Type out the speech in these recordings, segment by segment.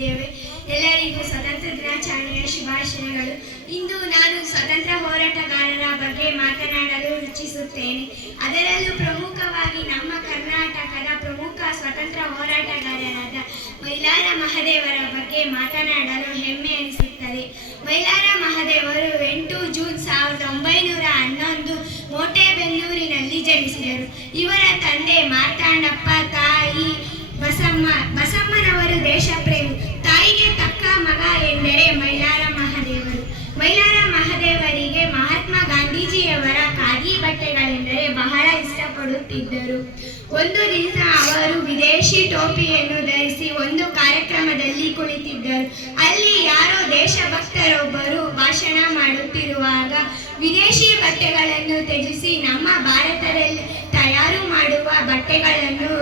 ಆರಂಭಿಸುತ್ತಿದ್ದೇವೆ. ಎಲ್ಲರಿಗೂ ಸ್ವತಂತ್ರ ದಿನಾಚರಣೆಯ ಶುಭಾಶಯಗಳು. ಇಂದು ನಾನು ಸ್ವತಂತ್ರ ಹೋರಾಟಗಾರರ ಬಗ್ಗೆ ಮಾತನಾಡಲು ಇಚ್ಛಿಸುತ್ತೇನೆ. ಅದರಲ್ಲೂ ಪ್ರಮುಖವಾಗಿ ನಮ್ಮ ಕರ್ನಾಟಕದ ಪ್ರಮುಖ ಸ್ವತಂತ್ರ ಹೋರಾಟಗಾರರಾದ ಮೈಲಾರ ಮಹದೇವರ ಬಗ್ಗೆ ಮಾತನಾಡಲು ಹೆಮ್ಮೆ ಅನಿಸುತ್ತದೆ. ಮೈಲಾರ ಮಹದೇವರು 8 ಜೂನ್ 1911 ಮೋಟೆಬೆನ್ನೂರಿನಲ್ಲಿ ಜನಿಸಿದರು. ಇವರ ತಂದೆ ಮಾರ್ತಾಂಡಪ್ಪ, ತಾಯಿ ಬಸಮ್ಮನವರು ದೇಶಪ್ರೇಮಿ. ತಾಯಿಗೆ ತಕ್ಕ ಮಗ ಎಂದರೆ ಮೈಲಾರ ಮಹದೇವರು. ಮೈಲಾರ ಮಹದೇವರಿಗೆ ಮಹಾತ್ಮ ಗಾಂಧೀಜಿಯವರ ಖಾದಿ ಬಟ್ಟೆಗಳೆಂದರೆ ಬಹಳ ಇಷ್ಟಪಡುತ್ತಿದ್ದರು. ಒಂದು ದಿನ ಅವರು ವಿದೇಶಿ ಟೋಪಿಯನ್ನು ಧರಿಸಿ ಒಂದು ಕಾರ್ಯಕ್ರಮದಲ್ಲಿ ಕುಳಿತಿದ್ದರು. ಅಲ್ಲಿ ಯಾರೋ ದೇಶಭಕ್ತರೊಬ್ಬರು ಭಾಷಣ ಮಾಡುತ್ತಿರುವಾಗ ವಿದೇಶಿ ಬಟ್ಟೆಗಳನ್ನು ತ್ಯಜಿಸಿ ನಮ್ಮ ಭಾರತದಲ್ಲಿ ತಯಾರು ಮಾಡುವ ಬಟ್ಟೆಗಳನ್ನು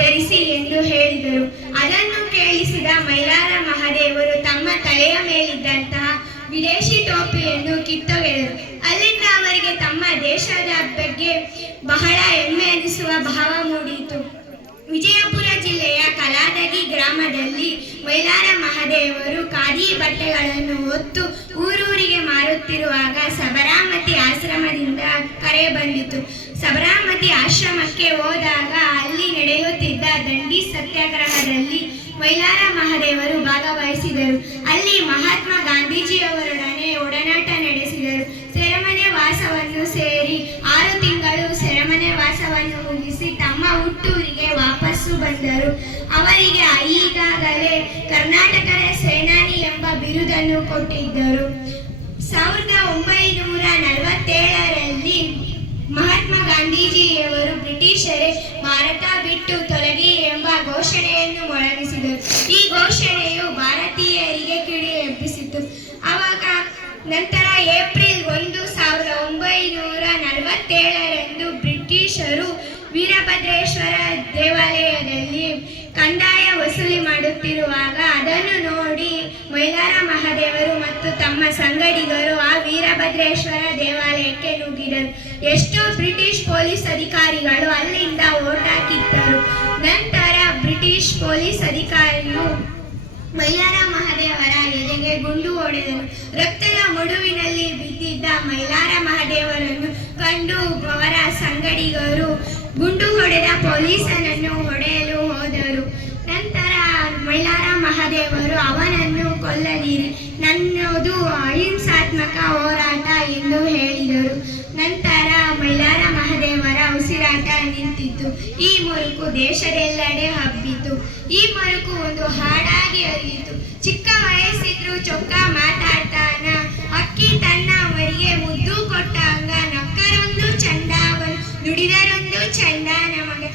ಧರಿಸಿ ಎಂದು ಹೇಳಿದರು. ಅದನ್ನು ಕೇಳಿಸಿದ ಮೈಲಾರ ಮಹದೇವರು ತಮ್ಮ ತಲೆಯ ಮೇಲಿದ್ದಂತಹ ವಿದೇಶಿ ಟೋಪಿಯನ್ನು ಕಿತ್ತೊಗೆದರು. ಅಲ್ಲಿಂದ ಅವರಿಗೆ ತಮ್ಮ ದೇಶದ ಬಗ್ಗೆ ಬಹಳ ಹೆಮ್ಮೆ ಅನಿಸುವ ಭಾವ ಮೂಡಿತು. ವಿಜಯಪುರ ಜಿಲ್ಲೆಯ ಕಲಾದಗಿ ಗ್ರಾಮದಲ್ಲಿ ಮೈಲಾರ ಮಹದೇವರು ಖಾದಿ ಬಟ್ಟೆಗಳನ್ನು ಹೊತ್ತು ಊರೂರಿಗೆ ಮಾರುತ್ತಿರುವಾಗ ಸಬರಮತಿ ಆಶ್ರಮದಿಂದ ಕರೆ ಬಂದಿತು. ಸಬರಮತಿ ಆಶ್ರಮಕ್ಕೆ ಹೋದಾಗ ಅಲ್ಲಿ ನಡೆಯುತ್ತಿದ್ದ ದಂಡಿ ಸತ್ಯಾಗ್ರಹದಲ್ಲಿ ಮೈಲಾರ ಮಹದೇವರು ಭಾಗವಹಿಸಿದರು. ಅಲ್ಲಿ ಮಹಾತ್ಮ ಗಾಂಧೀಜಿಯವರೊಡನೆ ಒಡನಾಟ ನಡೆಸಿದರು. ಸೆರೆಮನೆ ವಾಸವನ್ನು ಸೇರಿ 6 ತಿಂಗಳು ಸೆರೆಮನೆ ವಾಸವನ್ನು ಮುಗಿಸಿ ತಮ್ಮ ಹುಟ್ಟೂರಿಗೆ ವಾಪಸ್ಸು ಬಂದರು. ಅವರಿಗೆ ಈಗಾಗಲೇ ಕರ್ನಾಟಕದ ಸೇನಾನಿ ಎಂಬ ಬಿರುದನ್ನು ಕೊಟ್ಟಿದ್ದರು. 1947ರಲ್ಲಿ ಮಹಾತ್ಮ ಗಾಂಧೀಜಿಯವರು ಬ್ರಿಟಿಷರೇ ಭಾರತ ಬಿಟ್ಟು ತೊಲಗಿ ಎಂಬ ಘೋಷಣೆಯನ್ನು ಮೊಳಗಿಸಿದರು. ಈ ಘೋಷಣೆಯು ಭಾರತೀಯರಿಗೆ ಕಿಡಿ ಎಬ್ಬಿಸಿತು. ನಂತರ ಏಪ್ರಿಲ್ 1, 1947ರಂದು ಬ್ರಿಟಿಷರು ವೀರಭದ್ರೇಶ್ವರ ದೇವಾಲಯದಲ್ಲಿ ಕಂದಾಯ ವಸೂಲಿ ಮಾಡುತ್ತಿರುವಾಗ ಅದನ್ನು ನೋಡಿ ಮೈಲಾರ ಮಹದೇವರು ಮತ್ತು ತಮ್ಮ ಸಂಗಡಿಗರು ಆ ವೀರಭದ್ರೇಶ್ವರ ದೇವಾಲಯಕ್ಕೆ ನುಗ್ಗಿದರು. ಎಷ್ಟೋ ಬ್ರಿಟಿಷ್ ಪೊಲೀಸ್ ಅಧಿಕಾರಿಗಳು ಅಲ್ಲಿಂದ ಓಟಾಕಿದ್ದರು. ನಂತರ ಬ್ರಿಟಿಷ್ ಪೊಲೀಸ್ ಅಧಿಕಾರಿಯು ಮೈಲಾರ ಮಹದೇವರ ಎದೆಗೆ ಗುಂಡು ಹೊಡೆದನು. ರಕ್ತದ ಮಡುವಿನಲ್ಲಿ ಬಿದ್ದಿದ್ದ ಮೈಲಾರ ಮಹದೇವರನ್ನು ಕಂಡು ಅವರ ಸಂಗಡಿಗರು ಗುಂಡು ಹೊಡೆದ ಪೊಲೀಸನನ್ನು ಹೊಡೆಯಲು ಹೋದರು. ನಂತರ ಮೈಲಾರ ಮಹದೇವರು ಅವನನ್ನು ಕೊಲ್ಲದಿರಿ, ನನ್ನದು ಅಹಿಂಸಾತ್ಮಕ ಹೋರಾಟ ಎಂದು ಹೇಳಿದರು. ನಂತರ ಮೈಲಾರ ಮಹದೇವರ ಉಸಿರಾಟ ನಿಂತಿತು. ಈ ಮರುಕು ದೇಶದೆಲ್ಲೆಡೆ ಹಬ್ಬಿತು. ಈ ಮರುಕು ಒಂದು ಹಾಡಾಗಿ ಹರಿಯಿತು. ಚಿಕ್ಕ ವಯಸ್ಸಿದ್ರು ಚೊಕ್ಕ ಮಾತಾಡ್ತಾನ, ಅಕ್ಕಿ ತನ್ನ ಮರಿಗೆ ಮುದ್ದು ಕೊಟ್ಟಂಗ, ನಕ್ಕರೊಂದು ಚಂದವನು ನುಡಿದರೊಂದು ಚಂದ ನಮಗೆ.